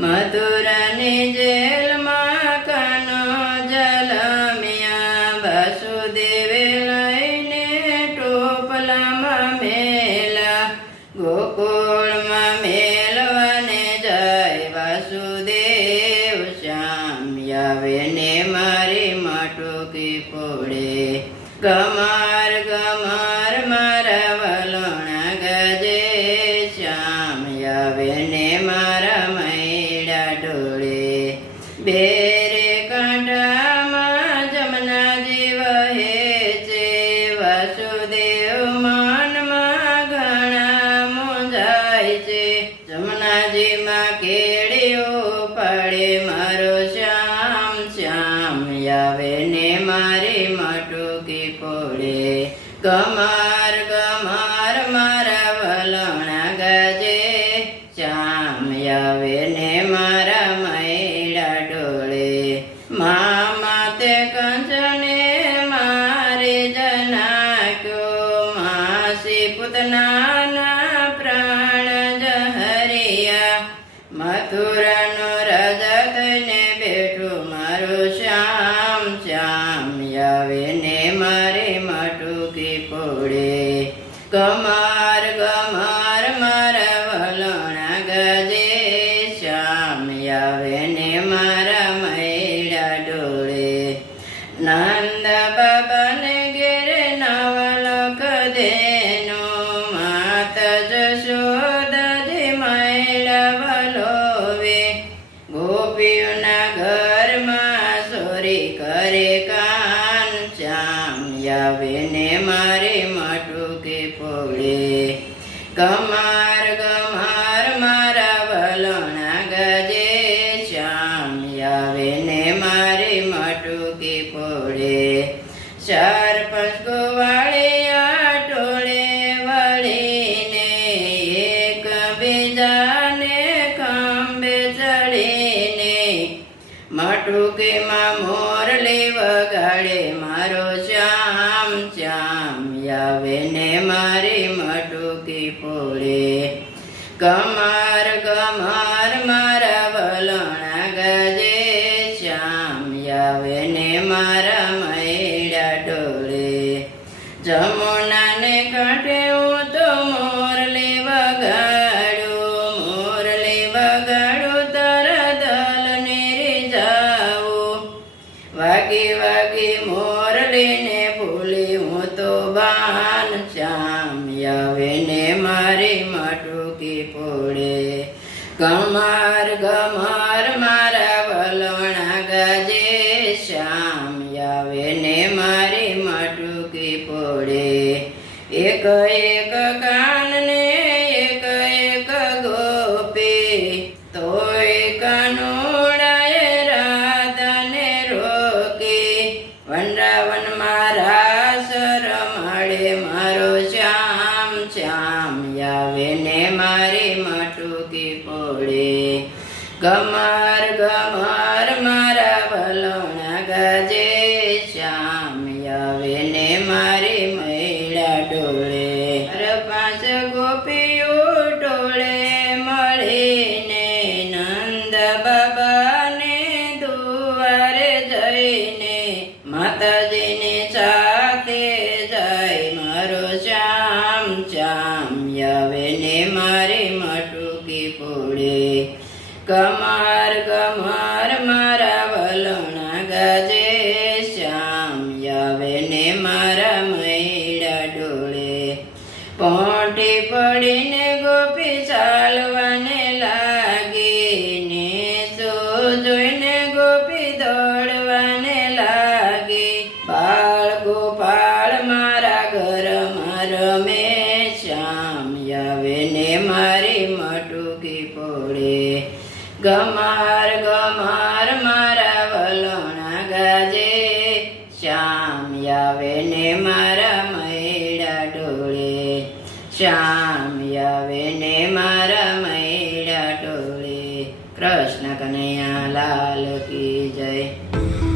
મથુરાની જેલમાં કાનો જલમ્યા, વાસુદેવે લઈને ટોપલામાં મેલા, ગોકુળમાં મેલવાને જાય વાસુદેવ શ્યામ, આવે ને મારી માટુકી ફોડે. ગમાર ગમાર મારા વલોણા ગજે શ્યામ, આવે ને મારા મૈડા ઢોળે. બેરે કાંઠામાં જમનાજી વહે છે, વાસુદેવ મનમાં ઘણા મૂંઝાય છે. જમનાજીમાં કેડીઓ પાડે મારો શ્યામ શ્યામ, આવે ને મારી માટુકી ફોડે. ગમાર ગમાર મારા વલોણા ગજે શ્યામ, આવે ને મારા મૈડા ઢોળે. મામા તે કંચને મારી જનાક્યો, માસી પૂતનાના પ્રાણ જહરિયા. મથુરાનો રાજા થઈને બેઠું મારું શ્યામ શ્યામ, આવે ને મારી માટુકી ફોડે. ગમાર ગમાર મારા વલોણા ગજે શ્યામ, આવે ને મારા મૈડા ઢોળે. નંદ બાબાને ઘેરે નવલખ દેનું, માતા જશોદાજી મૈડા વલોવે. ગોપીઓના ઘરમાં સોરી કરે કાન શ્યામ, આવે ને મારી માટુકી ફોડે. ગમાર ગમાર મારા વલોણા ગજે શ્યામ, આવે ને મારી માટુકી ફોડે. ચાર પાંચ ગોવાળિયા ટોળે વળીને, એક બીજાને ખંભે ચડીને, માટુકીમાં મોરલી વગાડે મારો શ્યામ શ્યામ, આવે ને મારી માટુકી ફોડે. ગમાર ગમાર મારા વલોણા ગજે શ્યામ, આવે ને મારા મૈડા ઢોળે. જમુનાને કાંઠે હું તો મોરલી વગાડું, મોરલી વગાડું તારા દલને રીઝાવું. વાગી વાગી મોરલીને ભૂલી હું તો બાન શ્યામ, આવે ને મારી માટુકી ફોડે. ગમાર ગમાર મારા વલોણા ગજે શ્યામ, આવે ને મારી માટુકી ફોડે. એક એક કાનને એક એક ગોપી, તોય કાનુડાએ રાધાને રોકી. વનરાવનમાં રાસ રમાડે મારો શ્યામ શ્યામ, આવે ને મારી માટુકી ફોડે. ગમાર ગમાર મારા વલોણા ગજે શ્યામ, આવે ને મારી મૈડા ઢોળે. પાંચ ગોપીઓ ટોળે મળીને, નંદ બાબાને દુવારે જઈને, માતાજીની સાથે જાય મારો શ્યામ શ્યામ, આવે ને મારી માટુકી ફોડે. ગમાર ગમાર મારા વલોણા ગજે શ્યામ, આવે ને મારા મૈડા ઢોળે. પોટી પડીને ગોપી ચાલવાને લાગી ને, તો જોઈને ગોપી દોડવાને લાગી. બાળ ગોપાળ મારા ઘરમાં રમે શ્યામ, આવે ને મારી માટુકી ફોડે. ગમાર ગમાર મારા વલોણા ગજે શ્યામ, આવે ને મારા મૈડા ઢોળે. શ્યામ, આવે ને મારા મૈડા ઢોળે. કૃષ્ણ કનૈયા લાલ કી જય.